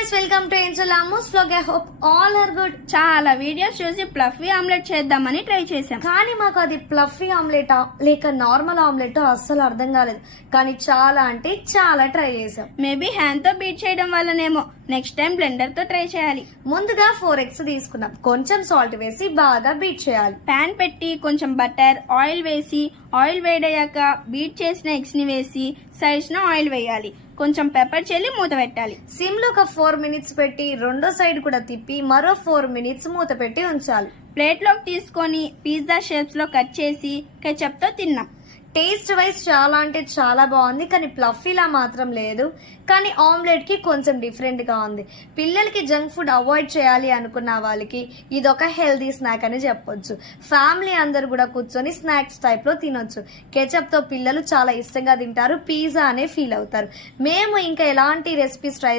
guys, welcome to Angel Amos vlog. I hope all are good. చాలా videos చూసి fluffy omelette చేద్దామని try చేసాం. కానీ మాకు అది ఫ్లఫీ ఆమ్లెటా లేక నార్మల్ ఆమ్లెటో అస్సలు అర్థం కాలేదు. కానీ చాలా అంటే చాలా ట్రై చేసాం. మేబీ హ్యాండ్ తో బీట్ చేయడం వల్లనేమో. నెక్స్ట్ టైం బ్లెండర్ తో ట్రై చేయాలి. ముందుగా 4 eggs తీసుకున్నాం. కొంచెం సాల్ట్ వేసి బాగా బీట్ చేయాలి. ప్యాన్ పెట్టి కొంచెం బటర్, ఆయిల్ వేసి ఆయిల్ వేడయ్యాక బీట్ చేసిన ఎగ్స్ ని వేసి సైజ్ న ఆయిల్ వేయాలి. కొంచెం పెప్పర్ చల్లి మూత పెట్టాలి. సిమ్ లో ఒక 4 minutes పెట్టి రెండో సైడ్ కూడా తిప్పి మరో 4 minutes మూత పెట్టి ఉంచాలి. ప్లేట్ లోకి తీసుకొని పిజ్జా షేప్స్ లో కట్ చేసి కెచప్ తో తిన్నాం. టేస్ట్ వైజ్ చాలా అంటే చాలా బాగుంది. కానీ ఫ్లఫీలా మాత్రం లేదు. కానీ ఆమ్లెట్ కి కొంచెం డిఫరెంట్ గా ఉంది. పిల్లలకి జంక్ ఫుడ్ అవాయిడ్ చేయాలి అనుకున్న వాళ్ళకి ఇదొక హెల్దీ స్నాక్ అని చెప్పొచ్చు. ఫ్యామిలీ అందరు కూడా కూర్చొని స్నాక్స్ టైప్ లో తినొచ్చు. కెచప్ తో పిల్లలు చాలా ఇష్టంగా తింటారు. పిజ్జా అనే ఫీల్ అవుతారు. మేము ఇంకా ఎలాంటి రెసిపీస్ ట్రై